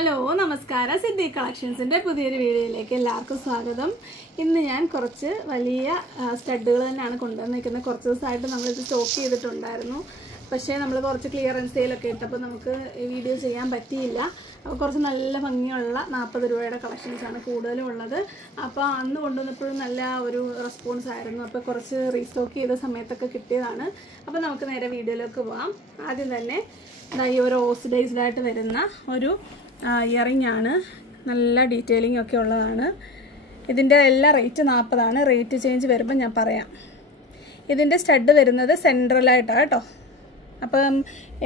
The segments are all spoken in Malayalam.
ഹലോ നമസ്കാരം സിദ്ധി കളക്ഷൻസിൻ്റെ പുതിയൊരു വീഡിയോയിലേക്ക് എല്ലാവർക്കും സ്വാഗതം. ഇന്ന് ഞാൻ കുറച്ച് വലിയ സ്റ്റഡുകൾ തന്നെയാണ് കൊണ്ടുവന്നിരിക്കുന്നത്. കുറച്ച് ദിവസമായിട്ട് നമ്മളിത് സ്റ്റോക്ക് ചെയ്തിട്ടുണ്ടായിരുന്നു. പക്ഷേ നമ്മൾ കുറച്ച് ക്ലിയറൻസ് സെയിലൊക്കെ ഇട്ടപ്പോൾ നമുക്ക് വീഡിയോ ചെയ്യാൻ പറ്റിയില്ല. അപ്പോൾ കുറച്ച് നല്ല ഭംഗിയുള്ള 40 രൂപയുടെ കളക്ഷൻസാണ് കൂടുതലും ഉള്ളത്. അപ്പോൾ അന്ന് കൊണ്ടുവന്നപ്പോഴും നല്ല ഒരു റെസ്പോൺസ് ആയിരുന്നു. അപ്പോൾ കുറച്ച് റീസ്റ്റോക്ക് ചെയ്ത സമയത്തൊക്കെ കിട്ടിയതാണ്. അപ്പോൾ നമുക്ക് നേരെ വീഡിയോയിലേക്ക് പോകാം. ആദ്യം തന്നെ ഈ ഒരു ഓക്സിഡൈസ്ഡായിട്ട് വരുന്ന ഒരു ഇയറിംഗ് ആണ്. നല്ല ഡീറ്റെയിലിംഗ് ഒക്കെ ഉള്ളതാണ്. ഇതിൻ്റെ എല്ലാ റേറ്റ് 40 ആണ്. റേറ്റ് ചേഞ്ച് വരുമ്പോൾ ഞാൻ പറയാം. ഇതിൻ്റെ സ്റ്റഡ് വരുന്നത് സെൻട്രലായിട്ടാണ് കേട്ടോ. അപ്പം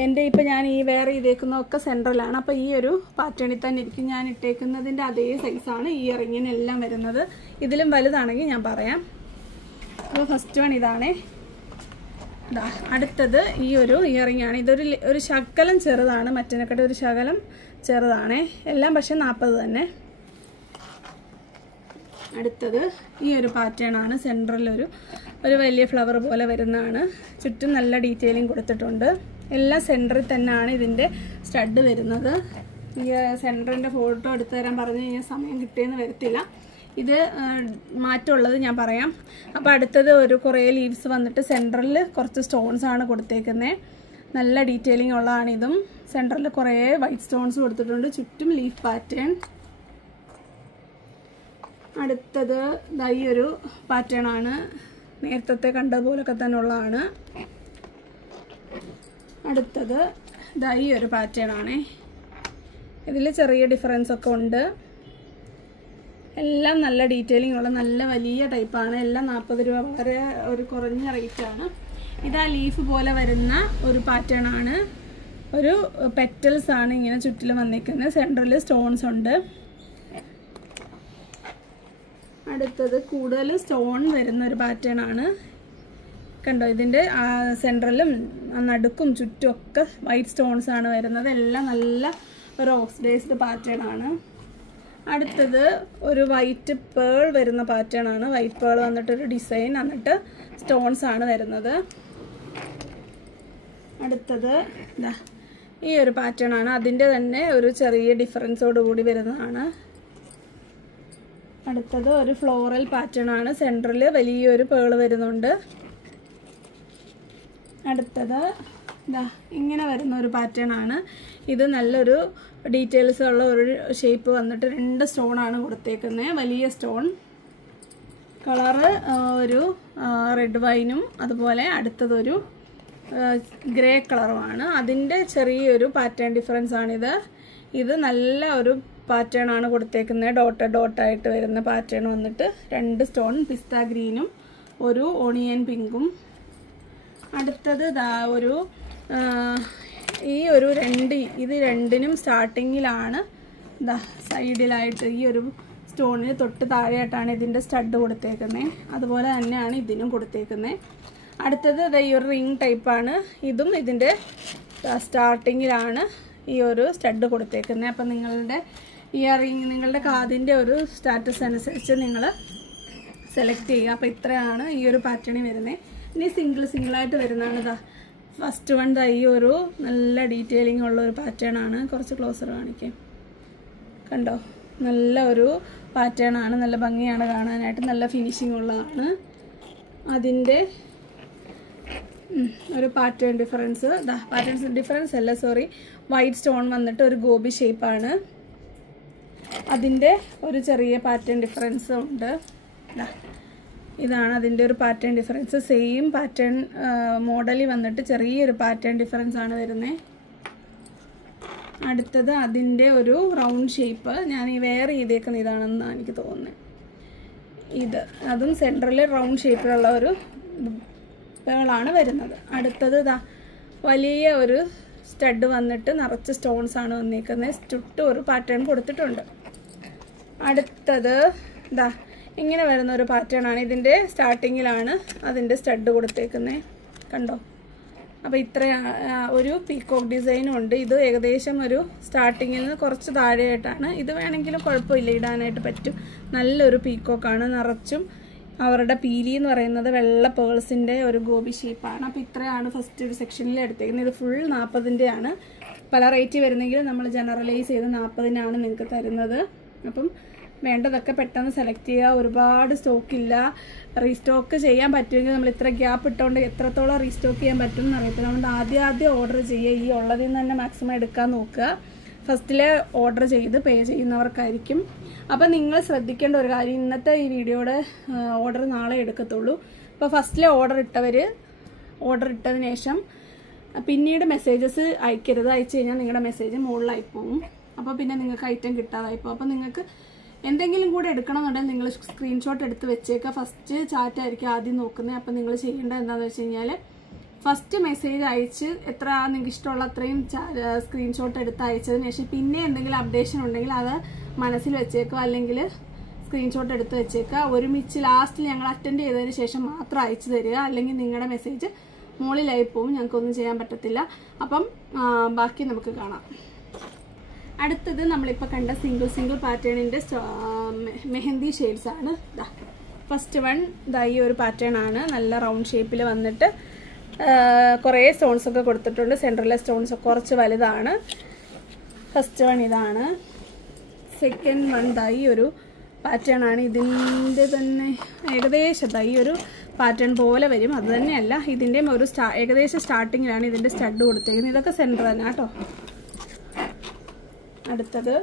എൻ്റെ ഇപ്പം ഞാൻ ഈ വെയർ ചെയ്തേക്കുന്നതൊക്കെ സെൻട്രലാണ്. അപ്പോൾ ഈ ഒരു പാറ്റേണിൽ തന്നെ ഇരിക്കും. ഞാൻ ഇട്ടേക്കുന്നതിൻ്റെ അതേ സൈസാണ് ഈ ഇയറിങ്ങിനെല്ലാം വരുന്നത്. ഇതിലും വലുതാണെങ്കിൽ ഞാൻ പറയാം. അപ്പോൾ ഫസ്റ്റ് വൺ ഇതാണേ. അടുത്തത് ഈ ഒരു ഇയറിംഗ് ആണ്. ഇതൊരു ശകലം ചെറുതാണ്, മറ്റേനെക്കാട്ടി ഒരു ശകലം ചെറുതാണേ. എല്ലാം പക്ഷെ 40 തന്നെ. അടുത്തത് ഈ ഒരു പാറ്റേൺ ആണ്. സെൻട്രൽ ഒരു വലിയ ഫ്ലവർ പോലെ വരുന്നതാണ്. ചുറ്റും നല്ല ഡീറ്റെയിലിംഗ് കൊടുത്തിട്ടുണ്ട്. എല്ലാം സെൻറ്ററിൽ തന്നെയാണ് ഇതിൻ്റെ സ്റ്റഡ് വരുന്നത്. ഈ സെൻറ്ററിൻ്റെ ഫോട്ടോ എടുത്തു തരാൻ പറഞ്ഞു കഴിഞ്ഞാൽ സമയം കിട്ടിയെന്ന് വരത്തില്ല. ഇത് മാറ്റമുള്ളത് ഞാൻ പറയാം. അപ്പോൾ അടുത്തത് കുറേ ലീവ്സ് വന്നിട്ട് സെൻറ്ററിൽ കുറച്ച് സ്റ്റോൺസ് ആണ് കൊടുത്തേക്കുന്നത്. നല്ല ഡീറ്റെയിലിംഗ് ഉള്ളതാണ്. ഇതും സെൻറ്ററിൽ കുറേ വൈറ്റ് സ്റ്റോൺസ് കൊടുത്തിട്ടുണ്ട്. ചുറ്റും ലീഫ് പാറ്റേൺ. അടുത്തത് ഈ ഒരു പാറ്റേൺ ആണ്. നേരത്തെ കണ്ടതുപോലൊക്കെ തന്നെ ഉള്ളതാണ്. അടുത്തത് ഈ ഒരു പാറ്റേൺ ആണ്. ഇതിൽ ചെറിയ ഡിഫറൻസ് ഒക്കെ ഉണ്ട്. എല്ലാം നല്ല ഡീറ്റെയിലിംഗ് ഉള്ള നല്ല വലിയ ടൈപ്പാണ്. എല്ലാം 40 രൂപ വരെ ഒരു കുറഞ്ഞ റേറ്റാണ്. ഇതാ ലീഫ് പോലെ വരുന്ന ഒരു പാറ്റേൺ ആണ്. ഒരു പെറ്റൽസ് ആണ് ഇങ്ങനെ ചുറ്റിലും വന്നിരിക്കുന്നത്. സെൻട്രൽ സ്റ്റോൺസ് ഉണ്ട്. അടുത്തത് കൂടുതൽ സ്റ്റോൺ വരുന്ന ഒരു പാറ്റേൺ ആണ്. കണ്ടോ, ഇതിൻ്റെ സെൻട്രലും നടുക്കും ചുറ്റും ഒക്കെ വൈറ്റ് സ്റ്റോൺസ് ആണ് വരുന്നത്. എല്ലാം നല്ല ഒരു ഓക്സിഡൈസ്ഡ് പാറ്റേൺ ആണ്. അടുത്തത് ഒരു വൈറ്റ് പേൾ വരുന്ന പാറ്റേൺ ആണ്. വൈറ്റ് പേൾ വന്നിട്ടൊരു ഡിസൈൻ എന്നിട്ട് സ്റ്റോൺസ് ആണ് വരുന്നത്. അടുത്തത് ഈ ഒരു പാറ്റേൺ ആണ്. അതിൻ്റെ തന്നെ ഒരു ചെറിയ ഡിഫറൻസോട് കൂടി വരുന്നതാണ്. അടുത്തത് ഒരു ഫ്ലോറൽ പാറ്റേൺ ആണ്. സെൻട്രൽ വലിയൊരു പേൾ വരുന്നുണ്ട്. അടുത്തത് ഇങ്ങനെ വരുന്ന ഒരു പാറ്റേൺ ആണ്. ഇത് നല്ലൊരു ഡീറ്റെയിൽസ് ഉള്ള ഒരു ഷേപ്പ് വന്നിട്ട് 2 സ്റ്റോൺ ആണ് കൊടുത്തേക്കുന്നത്. വലിയ സ്റ്റോൺ കളറ് ഒരു റെഡ് വൈനും അതുപോലെ അടുത്തതൊരു ഗ്രേ കളറുമാണ്. അതിൻ്റെ ചെറിയൊരു പാറ്റേൺ ഡിഫറൻസ് ആണിത്. ഇത് നല്ല ഒരു പാറ്റേൺ ആണ് കൊടുത്തേക്കുന്നത്. ഡോട്ടായിട്ട് വരുന്ന പാറ്റേൺ വന്നിട്ട് 2 സ്റ്റോൺ പിസ്ത ഗ്രീനും ഒരു ഓണിയൻ പിങ്കും. അടുത്തത് ഇത് രണ്ടിനും സ്റ്റാർട്ടിങ്ങിലാണ് സൈഡിലായിട്ട് ഈ ഒരു സ്റ്റോണിന് തൊട്ട് താഴെയായിട്ടാണ് ഇതിൻ്റെ സ്റ്റഡ് കൊടുത്തേക്കുന്നത്. അതുപോലെ തന്നെയാണ് ഇതിനും കൊടുത്തേക്കുന്നത്. അടുത്തത് ഈ ഒരു റിംഗ് ടൈപ്പാണ്. ഇതും ഇതിൻ്റെ സ്റ്റാർട്ടിങ്ങിലാണ് ഈ ഒരു സ്റ്റഡ് കൊടുത്തേക്കുന്നത്. അപ്പം നിങ്ങളുടെ ഇയറിംഗ് നിങ്ങളുടെ കാതിൻ്റെ ഒരു സ്റ്റാറ്റസ് അനുസരിച്ച് നിങ്ങൾ സെലക്ട് ചെയ്യുക. അപ്പോൾ ഇത്രയാണ് ഈ ഒരു പാറ്റേണിൽ വരുന്നത്. ഇനി സിംഗിളായിട്ട് വരുന്നതാണ്. ഫസ്റ്റ് വൺ ഈ ഒരു നല്ല ഡീറ്റെയിലിംഗ് ഉള്ള ഒരു പാറ്റേൺ ആണ്. കുറച്ച് ക്ലോസർ കാണിക്കാം. കണ്ടോ, നല്ല ഒരു പാറ്റേൺ ആണ്. നല്ല ഭംഗിയാണ് കാണാനായിട്ട്. നല്ല ഫിനിഷിംഗ് ഉള്ളതാണ്. അതിൻ്റെ ഒരു പാറ്റേൺ ഡിഫറൻസ് വൈറ്റ് സ്റ്റോൺ വന്നിട്ട് ഒരു ഗോബി ഷേപ്പാണ്. അതിൻ്റെ ഒരു ചെറിയ പാറ്റേൺ ഡിഫറൻസ് ഉണ്ട്. ഇതാണ് അതിൻ്റെ ഒരു പാറ്റേൺ ഡിഫറൻസ്. സെയിം പാറ്റേൺ മോഡലിൽ വന്നിട്ട് ചെറിയൊരു പാറ്റേൺ ഡിഫറൻസ് ആണ് വരുന്നത്. അടുത്തത് അതിൻ്റെ ഒരു റൗണ്ട് ഷേപ്പ്. ഞാൻ ഈ വെയർ ചെയ്തേക്കുന്ന ഇതാണെന്നാണ് എനിക്ക് തോന്നുന്നത്. അതും സെൻട്രൽ റൗണ്ട് ഷേപ്പിലുള്ള ഒരു പേളാണ് വരുന്നത്. അടുത്തത് വലിയ ഒരു സ്റ്റഡ് വന്നിട്ട് നിറച്ച് സ്റ്റോൺസ് ആണ് വന്നിരിക്കുന്നത്. ചുറ്റും ഒരു പാറ്റേൺ കൊടുത്തിട്ടുണ്ട്. അടുത്തത് ഇങ്ങനെ വരുന്ന ഒരു പാറ്റേൺ ആണ്. ഇതിൻ്റെ സ്റ്റാർട്ടിങ്ങിലാണ് അതിൻ്റെ സ്റ്റഡ് കൊടുത്തേക്കുന്നത്. കണ്ടോ, അപ്പോൾ ഇത്ര ഒരു പീക്കോക്ക് ഡിസൈനും ഉണ്ട്. ഇത് ഏകദേശം ഒരു സ്റ്റാർട്ടിങ്ങിൽ നിന്ന് കുറച്ച് താഴെയായിട്ടാണ്. ഇത് വേണമെങ്കിലും കുഴപ്പമില്ല, ഇടാനായിട്ട് പറ്റും. നല്ലൊരു പീക്കോക്കാണ്. നിറച്ചും അവരുടെ പീലി എന്ന് പറയുന്നത് വെള്ള പേൾസിൻ്റെ ഒരു ഗോബി ഷേപ്പാണ്. അപ്പോൾ ഇത്രയാണ് ഫസ്റ്റ് ഒരു സെക്ഷനിൽ എടുത്തേക്കുന്നത്. ഇത് ഫുൾ 40-ൻ്റെ ആണ്. പല റേറ്റ് വരുന്നെങ്കിൽ നമ്മൾ ജനറലൈസ് ചെയ്ത് 40-നാണ് നിങ്ങൾക്ക് തരുന്നത്. അപ്പം വേണ്ടതൊക്കെ പെട്ടെന്ന് സെലക്ട് ചെയ്യുക. ഒരുപാട് സ്റ്റോക്കില്ല. റീസ്റ്റോക്ക് ചെയ്യാൻ പറ്റുമെങ്കിൽ നമ്മൾ ഇത്ര ഗ്യാപ്പ് ഇട്ടുകൊണ്ട് എത്രത്തോളം റീസ്റ്റോക്ക് ചെയ്യാൻ പറ്റും എന്ന് അറിയത്തില്ല. അതുകൊണ്ട് ആദ്യം ഓർഡർ ചെയ്യുക. ഈ ഉള്ളതിൽ നിന്ന് തന്നെ മാക്സിമം എടുക്കാൻ നോക്കുക. ഫസ്റ്റിലെ ഓർഡർ ചെയ്ത് പേ ചെയ്യുന്നവർക്കായിരിക്കും. അപ്പം നിങ്ങൾ ശ്രദ്ധിക്കേണ്ട ഒരു കാര്യം, ഇന്നത്തെ ഈ വീഡിയോയുടെ ഓർഡർ നാളെ എടുക്കത്തുള്ളൂ. അപ്പോൾ ഫസ്റ്റിലെ ഓർഡർ ഇട്ടതിന് ശേഷം പിന്നീട് മെസ്സേജസ് അയക്കരുത്. അയച്ചു കഴിഞ്ഞാൽ നിങ്ങളുടെ മെസ്സേജ് മുകളിലായി പോകും. അപ്പോൾ പിന്നെ നിങ്ങൾക്ക് ഐറ്റം കിട്ടാതായി പോകും. അപ്പോൾ നിങ്ങൾക്ക് എന്തെങ്കിലും കൂടെ എടുക്കണമെന്നുണ്ടെങ്കിൽ നിങ്ങൾ സ്ക്രീൻഷോട്ട് എടുത്ത് വെച്ചേക്കുക. ഫസ്റ്റ് ചാറ്റ് ആയിരിക്കും ആദ്യം നോക്കുന്നത്. അപ്പോൾ നിങ്ങൾ ചെയ്യേണ്ടത് എന്താണെന്ന് വെച്ച് കഴിഞ്ഞാൽ ഫസ്റ്റ് മെസ്സേജ് അയച്ച് എത്ര നിങ്ങൾക്ക് ഇഷ്ടമുള്ള അത്രയും സ്ക്രീൻഷോട്ട് എടുത്ത് അയച്ചതിന് ശേഷം പിന്നെ എന്തെങ്കിലും അപ്ഡേഷൻ ഉണ്ടെങ്കിൽ അത് മനസ്സിൽ വെച്ചേക്കുക, അല്ലെങ്കിൽ സ്ക്രീൻഷോട്ട് എടുത്ത് വെച്ചേക്കുക. ഒരുമിച്ച് ലാസ്റ്റിൽ ഞങ്ങൾ അറ്റൻഡ് ചെയ്തതിന് ശേഷം മാത്രം അയച്ചു തരിക. അല്ലെങ്കിൽ നിങ്ങളുടെ മെസ്സേജ് മുകളിലായി പോവും, ഞങ്ങൾക്കൊന്നും ചെയ്യാൻ പറ്റത്തില്ല. അപ്പം ബാക്കി നമുക്ക് കാണാം. അടുത്തത് നമ്മളിപ്പോൾ കണ്ട സിംഗിൾ പാറ്റേണിൻ്റെ മെഹന്തി ഷെയ്ഡ്സ് ആണ്. ഫസ്റ്റ് വൺ ഈ ഒരു പാറ്റേൺ ആണ്. നല്ല റൗണ്ട് ഷേപ്പിൽ വന്നിട്ട് കുറേ സ്റ്റോൺസ് ഒക്കെ കൊടുത്തിട്ടുണ്ട്. സെൻട്രലിലെ സ്റ്റോൺസ് കുറച്ച് വലുതാണ്. ഫസ്റ്റ് വൺ ഇതാണ്. സെക്കൻഡ് വൺ ഈ ഒരു പാറ്റേൺ ആണ്. ഇതിൻ്റെ തന്നെ ഏകദേശം ഈ ഒരു പാറ്റേൺ പോലെ വരും. അത് തന്നെയല്ല, ഇതിൻ്റെ ഒരു ഏകദേശം സ്റ്റാർട്ടിങ്ങിലാണ് ഇതിൻ്റെ സ്റ്റഡ് കൊടുത്തേക്കുന്നത്. ഇതൊക്കെ സെൻറ്റർ തന്നെ കേട്ടോ. അടുത്തത്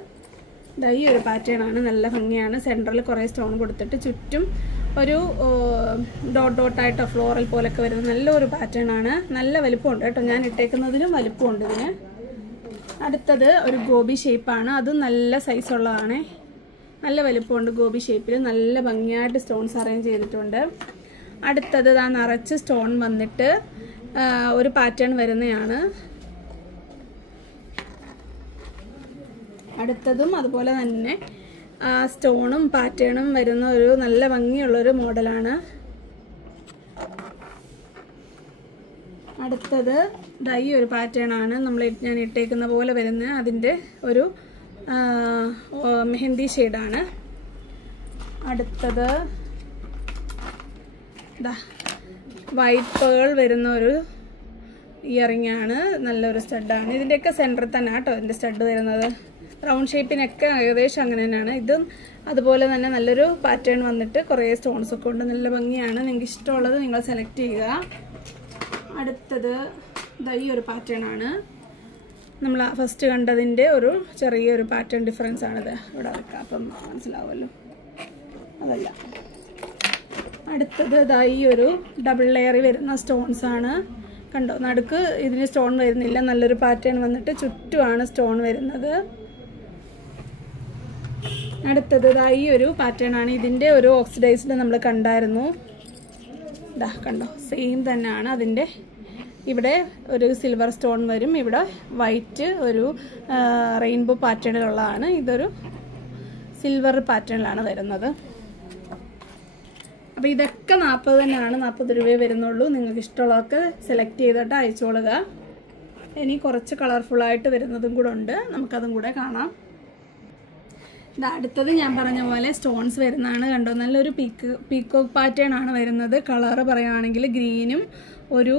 ഈ ഒരു പാറ്റേൺ ആണ്. നല്ല ഭംഗിയാണ്. സെൻറ്ററിൽ കുറേ സ്റ്റോൺ കൊടുത്തിട്ട് ചുറ്റും ഒരു ഡോട്ടായിട്ടോ ഫ്ലോറൽ പോലൊക്കെ വരുന്ന നല്ലൊരു പാറ്റേൺ ആണ്. നല്ല വലിപ്പമുണ്ട് കേട്ടോ. ഞാൻ ഇട്ടേക്കുന്നതിലും വലിപ്പമുണ്ട് ഇതിന്. അടുത്തത് ഒരു ഗോബി ഷേപ്പാണ്. അതും നല്ല സൈസുള്ളതാണ്. നല്ല വലിപ്പമുണ്ട്. ഗോബി ഷേപ്പിൽ നല്ല ഭംഗിയായിട്ട് സ്റ്റോൺസ് അറേഞ്ച് ചെയ്തിട്ടുണ്ട്. അടുത്തത് നിറച്ച് സ്റ്റോൺ വന്നിട്ട് ഒരു പാറ്റേൺ വരുന്നതാണ്. അടുത്തതും അതുപോലെ തന്നെ സ്റ്റോണും പാറ്റേണും വരുന്ന ഒരു നല്ല ഭംഗിയുള്ളൊരു മോഡലാണ്. അടുത്തത് ഈ ഒരു പാറ്റേൺ ആണ്. ഞാൻ ഇട്ടേക്കുന്ന പോലെ വരുന്ന അതിൻ്റെ ഒരു മെഹന്തി ഷെയ്ഡാണ്. അടുത്തത് വൈറ്റ് പേൾ വരുന്ന ഒരു ഇയറിംഗ് ആണ്. നല്ലൊരു സ്റ്റഡാണ്. ഇതിൻ്റെയൊക്കെ സെൻറ്ററിൽ തന്നെ കേട്ടോ ഇതിൻ്റെ സ്റ്റഡ് വരുന്നത്. റൗണ്ട് ഷേപ്പിനൊക്കെ ഏകദേശം അങ്ങനെ തന്നെയാണ്. ഇതും അതുപോലെ തന്നെ നല്ലൊരു പാറ്റേൺ വന്നിട്ട് കുറേ സ്റ്റോൺസ് ഒക്കെ ഉണ്ട്. നല്ല ഭംഗിയാണ്. നിങ്ങൾക്ക് ഇഷ്ടമുള്ളത് നിങ്ങൾ സെലക്ട് ചെയ്യുക. അടുത്തത് ഈ ഒരു പാറ്റേൺ ആണ്. നമ്മൾ ഫസ്റ്റ് കണ്ടതിൻ്റെ ഒരു ചെറിയൊരു പാറ്റേൺ ഡിഫറൻസ് ആണിത്. ഇവിടെ വെക്കാം, അപ്പം മനസ്സിലാവുമല്ലോ. അതല്ല, അടുത്തത് ഈ ഒരു ഡബിൾ ലെയറിൽ വരുന്ന സ്റ്റോൺസ് ആണ്. കണ്ടോ, നടുക്ക് ഇതിന് സ്റ്റോൺ വരുന്നില്ല. നല്ലൊരു പാറ്റേൺ വന്നിട്ട് ചുറ്റുമാണ് സ്റ്റോൺ വരുന്നത്. അടുത്തത് ഈ ഒരു പാറ്റേൺ ആണ്. ഇതിൻ്റെ ഒരു ഓക്സിഡൈസ്ഡ് നമ്മൾ കണ്ടായിരുന്നു. കണ്ടോ, സെയിം തന്നെയാണ്. അതിൻ്റെ ഇവിടെ ഒരു സിൽവർ സ്റ്റോൺ വരും. ഇവിടെ വൈറ്റ് ഒരു റെയിൻബോ പാറ്റേണിലുള്ളതാണ്. ഇതൊരു സിൽവർ പാറ്റേണിലാണ് വരുന്നത്. അപ്പോൾ ഇതൊക്കെ 40 തന്നെയാണ്. 40 രൂപയെ വരുന്നുള്ളൂ. നിങ്ങൾക്ക് ഇഷ്ടമുള്ളതൊക്കെ സെലക്ട് ചെയ്തിട്ട് അയച്ചോളുക. ഇനി കുറച്ച് കളർഫുള്ളായിട്ട് വരുന്നതും കൂടെ ഉണ്ട്. നമുക്കതും കൂടെ കാണാം. അടുത്തത് ഞാൻ പറഞ്ഞ പോലെ സ്റ്റോൺസ് വരുന്നതാണ്. കണ്ടോ, നല്ലൊരു പീക്കോക്ക് പാറ്റേൺ ആണ് വരുന്നത്. കളറ് പറയുകയാണെങ്കിൽ ഗ്രീനും ഒരു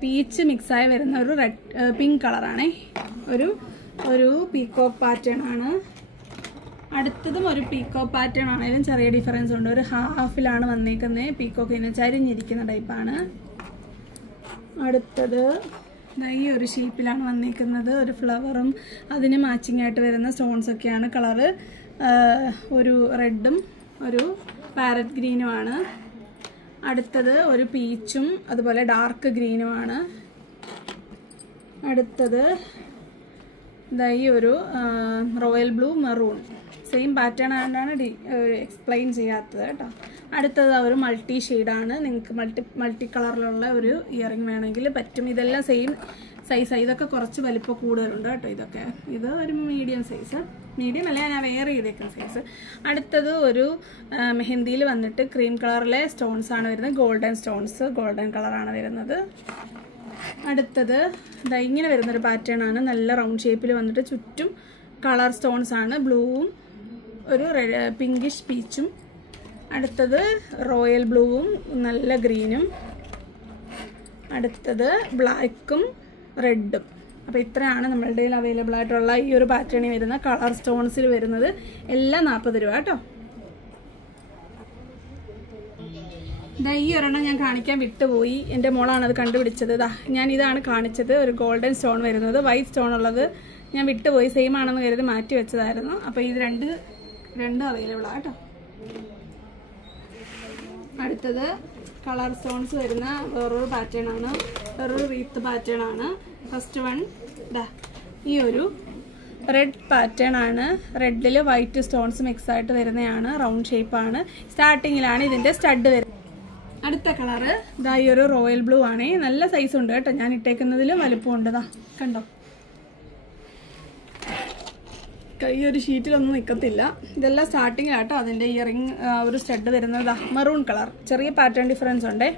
പീച്ച് മിക്സായി വരുന്ന ഒരു പിങ്ക് കളറാണേ. ഒരു പീക്കോക്ക് പാറ്റേൺ ആണ്. അടുത്തതും ഒരു പീക്കോക്ക് പാറ്റേൺ ആണെങ്കിലും ചെറിയ ഡിഫറൻസ് ഉണ്ട്. ഒരു ഹാഫിലാണ് വന്നേക്കുന്നത്. പീക്കോക്കിന് ചരിഞ്ഞിരിക്കുന്ന ടൈപ്പാണ്. അടുത്തത് ഈ ഒരു ഷേപ്പിലാണ് വന്നേക്കുന്നത്. ഒരു ഫ്ലവറും അതിന് മാച്ചിങ് ആയിട്ട് വരുന്ന സ്റ്റോൺസ് ഒക്കെയാണ്. കളറ് ഒരു റെഡും ഒരു പാരറ്റ് ഗ്രീനുമാണ്. അടുത്തത് ഒരു പീച്ചും അതുപോലെ ഡാർക്ക് ഗ്രീനുമാണ്. അടുത്തത് ഈ ഒരു royal blue maroon. Same pattern ആയതുകൊണ്ടാണ് എക്സ്പ്ലെയിൻ ചെയ്യാത്തത് കേട്ടോ. അടുത്തത് ഒരു മൾട്ടി ഷെയ്ഡാണ്. നിങ്ങൾക്ക് മൾട്ടി കളറിലുള്ള ഒരു ഇയറിംഗ് വേണമെങ്കിൽ പറ്റും. ഇതെല്ലാം സെയിം സൈസാണ്. ഇതൊക്കെ കുറച്ച് വലിപ്പം കൂടുതലുണ്ട് കേട്ടോ. ഇത് ഒരു മീഡിയം സൈസ്. മീഡിയം അല്ല, ഞാൻ വെയർ ചെയ്തേക്കുന്ന സൈസ്. അടുത്തത് ഒരു മെഹന്തിയിൽ വന്നിട്ട് ക്രീം കളറിലെ സ്റ്റോൺസ് ആണ് വരുന്നത്. ഗോൾഡൻ സ്റ്റോൺസ്, ഗോൾഡൻ കളറാണ് വരുന്നത്. അടുത്തത് ഇങ്ങനെ വരുന്നൊരു പാറ്റേൺ ആണ്. നല്ല റൗണ്ട് ഷേപ്പിൽ വന്നിട്ട് ചുറ്റും കളർ സ്റ്റോൺസ് ആണ്. ബ്ലൂവും ഒരു പിങ്കിഷ് പീച്ചും. അടുത്തത് റോയൽ ബ്ലൂവും നല്ല ഗ്രീനും. അടുത്തത് ബ്ലാക്കും റെഡും. അപ്പോൾ ഇത്രയാണ് നമ്മളുടെ അവൈലബിൾ ആയിട്ടുള്ള ഈ ഒരു പാറ്റേണിൽ വരുന്ന കളർ സ്റ്റോൺസിൽ വരുന്നത്. എല്ലാം 40 രൂപ കേട്ടോ. ഇതാ ഈ ഒരെണ്ണം ഞാൻ കാണിക്കാൻ വിട്ടുപോയി, എൻ്റെ മോളാണ് അത് കണ്ടുപിടിച്ചത്. ഞാൻ ഇതാണ് കാണിച്ചത്, ഒരു ഗോൾഡൻ സ്റ്റോൺ വരുന്നത്. വൈറ്റ് സ്റ്റോൺ ഉള്ളത് ഞാൻ വിട്ടുപോയി, സെയിം ആണെന്ന് കരുതി മാറ്റി വെച്ചതായിരുന്നു. അപ്പോൾ ഇത് രണ്ട് അവൈലബിൾ ആണ് കേട്ടോ. അടുത്തത് കളർ സ്റ്റോൺസ് വരുന്ന വേറൊരു പാറ്റേൺ ആണ്, വേറൊരു റീത്ത് പാറ്റേൺ ആണ്. ഫസ്റ്റ് വൺ ഈ ഒരു റെഡ് പാറ്റേൺ ആണ്. റെഡിൽ വൈറ്റ് സ്റ്റോൺസ് മിക്സ് ആയിട്ട് വരുന്നതാണ്, റൗണ്ട് ഷേപ്പാണ്. സ്റ്റാർട്ടിങ്ങിലാണ് ഇതിൻ്റെ സ്റ്റഡ് വരുന്നത്. അടുത്ത കളറ് ഈ ഒരു റോയൽ ബ്ലൂ ആണ്. നല്ല സൈസ് ഉണ്ട് കേട്ടോ, ഞാൻ ഇട്ടേക്കുന്നതിൽ വലുപ്പമുണ്ട്. കണ്ടോ, ഈ ഒരു ഷീറ്റിലൊന്നും നിൽക്കത്തില്ല. ഇതെല്ലാം സ്റ്റാർട്ടിങ്ങിലാട്ടോ അതിൻ്റെ ഇയറിങ് ഒരു സ്റ്റഡ് വരുന്നത്. മെറൂൺ കളർ, ചെറിയ പാറ്റേൺ ഡിഫറൻസ് ഉണ്ട്.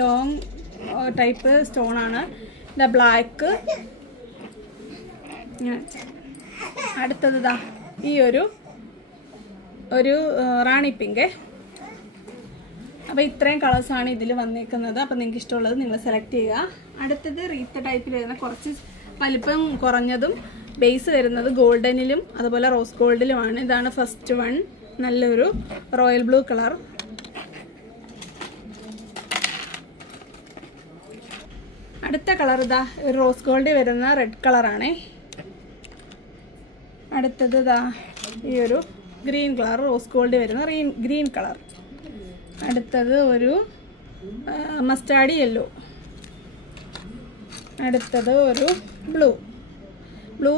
ലോങ് ടൈപ്പ് സ്റ്റോൺ ആണ്. ബ്ലാക്ക്. അടുത്തത് ഈ ഒരു റാണി പിങ്ക്. അപ്പോൾ ഇത്രയും കളേഴ്സാണ് ഇതിൽ വന്നേക്കുന്നത്. അപ്പോൾ നിങ്ങൾക്ക് ഇഷ്ടമുള്ളത് നിങ്ങൾ സെലക്ട് ചെയ്യുക. അടുത്തത് റീത്ത് ടൈപ്പിൽ വരുന്ന കുറച്ച് വലിപ്പം കുറഞ്ഞതും ബേസ് വരുന്നത് ഗോൾഡനിലും അതുപോലെ റോസ് ഗോൾഡിലുമാണ്. ഇതാണ് ഫസ്റ്റ് വൺ, നല്ലൊരു റോയൽ ബ്ലൂ കളർ. അടുത്ത കളർ ഒരു റോസ് ഗോൾഡിൽ വരുന്ന റെഡ് കളറാണ്. അടുത്തത് ഈ ഒരു ഗ്രീൻ കളർ, റോസ് ഗോൾഡിൽ വരുന്ന ഗ്രീൻ കളർ. അടുത്തത് ഒരു മസ്റ്റാർഡ് യെല്ലോ. അടുത്തത് ഒരു ബ്ലൂ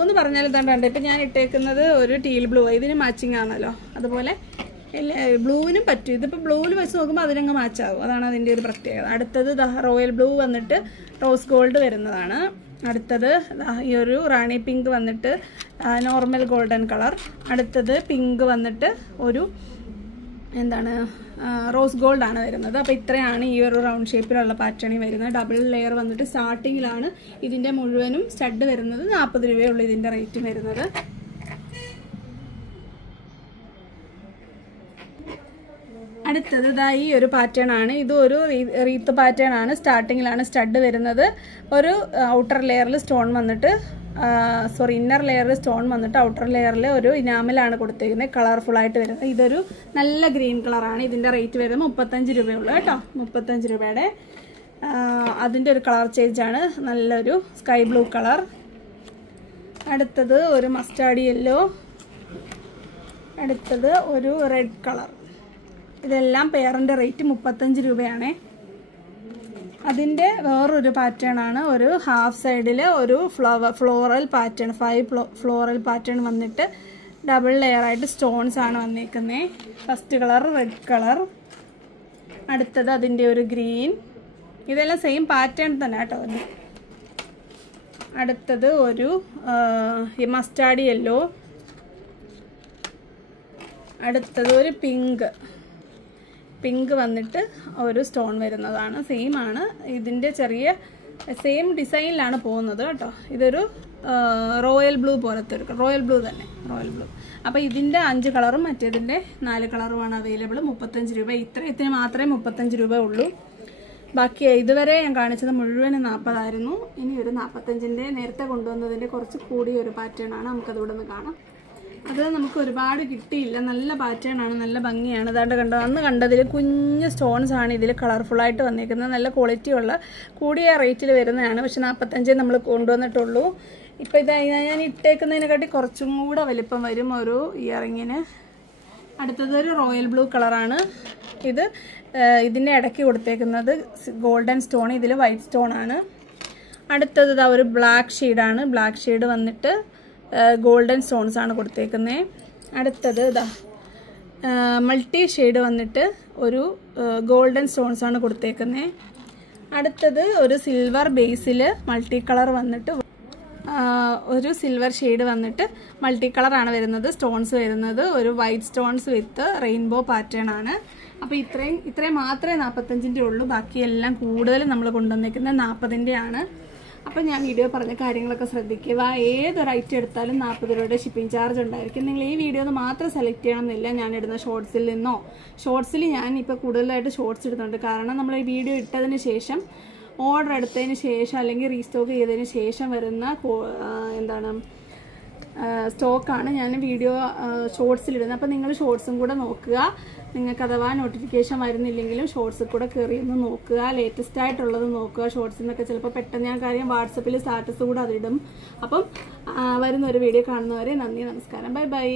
എന്ന് പറഞ്ഞാൽ ഇതാണ്ട് ഇപ്പം ഞാൻ ഇട്ടേക്കുന്നത് ഒരു ടീൽ ബ്ലൂ, ഇതിന് മാച്ചിങ് ആണല്ലോ. അതുപോലെ ബ്ലൂവിനും പറ്റും. ഇതിപ്പോൾ ബ്ലൂവിൽ വെച്ച് നോക്കുമ്പോൾ അതിനങ്ങ് മാച്ചാകും, അതാണ് അതിൻ്റെ ഒരു പ്രത്യേകത. അടുത്തത് റോയൽ ബ്ലൂ വന്നിട്ട് റോസ് ഗോൾഡ് വരുന്നതാണ്. അടുത്തത് ഈ ഒരു റാണി പിങ്ക് വന്നിട്ട് നോർമൽ ഗോൾഡൻ കളർ. അടുത്തത് പിങ്ക് വന്നിട്ട് ഒരു റോസ് ഗോൾഡ് ആണ് വരുന്നത്. അപ്പോൾ ഇത്രയാണ് ഈ ഒരു റൗണ്ട് ഷേപ്പിലുള്ള പാറ്റേണിൽ വരുന്നത്. ഡബിൾ ലെയർ വന്നിട്ട് സ്റ്റാർട്ടിങ്ങിലാണ് ഇതിൻ്റെ മുഴുവനും സ്റ്റഡ് വരുന്നത്. 40 രൂപയുള്ളൂ ഇതിൻ്റെ റേറ്റ് വരുന്നത്. അടുത്തത് ഈ ഒരു പാറ്റേൺ ആണ്. ഇത് ഒരു റീത്ത് പാറ്റേൺ ആണ്. സ്റ്റാർട്ടിങ്ങിലാണ് സ്റ്റഡ് വരുന്നത്. ഒരു ഔട്ടർ ലെയറിൽ സ്റ്റോൺ വന്നിട്ട് ഇന്നർ ലെയറിൽ സ്റ്റോൺ വന്നിട്ട് ഔട്ടർ ലെയറിൽ ഒരു ഇനാമലാണ് കൊടുത്തിരിക്കുന്നത്, കളർഫുൾ ആയിട്ട് വരുന്നത്. ഇതൊരു നല്ല ഗ്രീൻ കളറാണ്. ഇതിൻ്റെ റേറ്റ് വരുന്നത് 35 രൂപയുള്ളൂ കേട്ടോ. 35 രൂപയുടെ അതിൻ്റെ ഒരു കളർ ചേഞ്ചാണ്, നല്ലൊരു സ്കൈ ബ്ലൂ കളർ. അടുത്തത് ഒരു മസ്റ്റാർഡ് യെല്ലോ. അടുത്തത് ഒരു റെഡ് കളർ. ഇതെല്ലാം പെയറിൻ്റെ റേറ്റ് 35 രൂപയാണേ. അതിൻ്റെ വേറൊരു പാറ്റേൺ ആണ്, ഒരു ഹാഫ് സൈഡിൽ ഒരു ഫ്ലോറൽ പാറ്റേൺ, 5 ഫ്ലോറൽ പാറ്റേൺ വന്നിട്ട് ഡബിൾ ലെയർ ആയിട്ട് സ്റ്റോൺസ് ആണ് വന്നേക്കുന്നത്. First colour red colour. അടുത്തത് അതിൻ്റെ ഒരു ഗ്രീൻ. ഇതെല്ലാം സെയിം പാറ്റേൺ തന്നെ കേട്ടോ. അടുത്തത് ഒരു മസ്റ്റാർഡ് യെല്ലോ. അടുത്തത് ഒരു പിങ്ക് വന്നിട്ട് ഒരു സ്റ്റോൺ വരുന്നതാണ്. സെയിം ആണ്, ഇതിൻ്റെ ചെറിയ സെയിം ഡിസൈനിലാണ് പോകുന്നത് കേട്ടോ. ഇതൊരു റോയൽ ബ്ലൂ പോലത്തെ ഒരു റോയൽ ബ്ലൂ തന്നെ, റോയൽ ബ്ലൂ. അപ്പോൾ ഇതിൻ്റെ 5 കളറും മറ്റേതിൻ്റെ 4 കളറുമാണ് അവൈലബിൾ. 35 രൂപ. ഇതിന് മാത്രമേ 35 രൂപ ഉള്ളൂ. ബാക്കി ഇതുവരെ ഞാൻ കാണിച്ചത് മുഴുവൻ 40 ആയിരുന്നു. ഇനി ഒരു 45ൻ്റെ നേരത്തെ കൊണ്ടുവന്നതിൻ്റെ കുറച്ച് കൂടിയ ഒരു പാറ്റേൺ ആണ്, നമുക്കതുകൂടെ ഒന്ന് കാണാം. അത് നമുക്ക് ഒരുപാട് കിട്ടിയില്ല, നല്ല പാറ്റേൺ ആണ്, നല്ല ഭംഗിയാണ്. അതാണ്ട് കണ്ടോ, അന്ന് കണ്ടതിൽ കുഞ്ഞ് സ്റ്റോൺസ് ആണ് ഇതിൽ കളർഫുള്ളായിട്ട് വന്നിരിക്കുന്നത്. നല്ല ക്വാളിറ്റി ഉള്ള കൂടിയ റേറ്റിൽ വരുന്നതാണ്. പക്ഷെ 45 നമ്മൾ കൊണ്ടുവന്നിട്ടുള്ളൂ. ഇപ്പോൾ ഞാൻ ഇട്ടേക്കുന്നതിനെക്കാട്ടി കുറച്ചും കൂടെ വലിപ്പം വരും ഒരു ഇയറിങ്ങിന്. അടുത്തത് ഒരു റോയൽ ബ്ലൂ കളറാണ്. ഇതിൻ്റെ ഇടയ്ക്ക് കൊടുത്തേക്കുന്നത് ഗോൾഡൻ സ്റ്റോൺ, ഇതിൽ വൈറ്റ് സ്റ്റോൺ ആണ്. അടുത്തത് ഒരു ബ്ലാക്ക് ഷെയ്ഡാണ്. ബ്ലാക്ക് ഷെയ്ഡ് വന്നിട്ട് ഗോൾഡൻ സ്റ്റോൺസ് ആണ് കൊടുത്തേക്കുന്നത്. അടുത്തത് മൾട്ടി ഷെയ്ഡ് വന്നിട്ട് ഒരു ഗോൾഡൻ സ്റ്റോൺസ് ആണ് കൊടുത്തേക്കുന്നത്. അടുത്തത് ഒരു സിൽവർ ബേസിൽ മൾട്ടി കളർ വന്നിട്ട് ഒരു സിൽവർ ഷെയ്ഡ് വന്നിട്ട് മൾട്ടി കളറാണ് വരുന്നത്. സ്റ്റോൺസ് വരുന്നത് ഒരു വൈറ്റ് സ്റ്റോൺസ് വിത്ത് റെയിൻബോ പാറ്റേൺ ആണ്. അപ്പോൾ ഇത്രയും മാത്രമേ 45ൻ്റെ ഉള്ളൂ. ബാക്കിയെല്ലാം കൂടുതലും നമ്മൾ കൊണ്ടുവന്നേക്കുന്നത് 40ൻ്റെ ആണ്. അപ്പോൾ ഞാൻ വീഡിയോ പറഞ്ഞ കാര്യങ്ങളൊക്കെ ശ്രദ്ധിക്കുക. ഏതൊരു ഐറ്റം എടുത്താലും 40 രൂപയുടെ ഷിപ്പിംഗ് ചാർജ് ഉണ്ടായിരിക്കും. നിങ്ങൾ ഈ വീഡിയോ മാത്രം സെലക്ട് ചെയ്യണമെന്നില്ല. ഞാൻ ഇടുന്ന ഷോർട്സിൽ നിന്നോ, ഷോർട്സിൽ ഞാൻ ഇപ്പോൾ കൂടുതലായിട്ട് ഷോർട്സ് ഇടുന്നുണ്ട്. കാരണം നമ്മൾ ഈ വീഡിയോ ഇട്ടതിന് ശേഷം ഓർഡർ എടുത്തതിന് ശേഷം അല്ലെങ്കിൽ റീസ്റ്റോക്ക് ചെയ്തതിന് ശേഷം വരുന്ന എന്താണ് സ്റ്റോക്കാണ് ഞാൻ വീഡിയോ ഷോർട്സിലിടുന്നത്. അപ്പോൾ നിങ്ങൾ ഷോർട്സും കൂടെ നോക്കുക. നിങ്ങൾക്ക് അഥവാ നോട്ടിഫിക്കേഷൻ വരുന്നില്ലെങ്കിലും ഷോർട്സിൽ കൂടെ കയറി ഒന്ന് നോക്കുക, ലേറ്റസ്റ്റ് ആയിട്ടുള്ളത് നോക്കുക. ഷോർട്സിൽ നിന്നൊക്കെ ചിലപ്പോൾ പെട്ടെന്ന് ഞാൻ കാര്യം വാട്സപ്പിൽ സ്റ്റാറ്റസ് കൂടെ അതിടും. അപ്പം വരുന്നൊരു വീഡിയോ കാണുന്നവരെ നന്ദി, നമസ്കാരം, ബൈ ബൈ.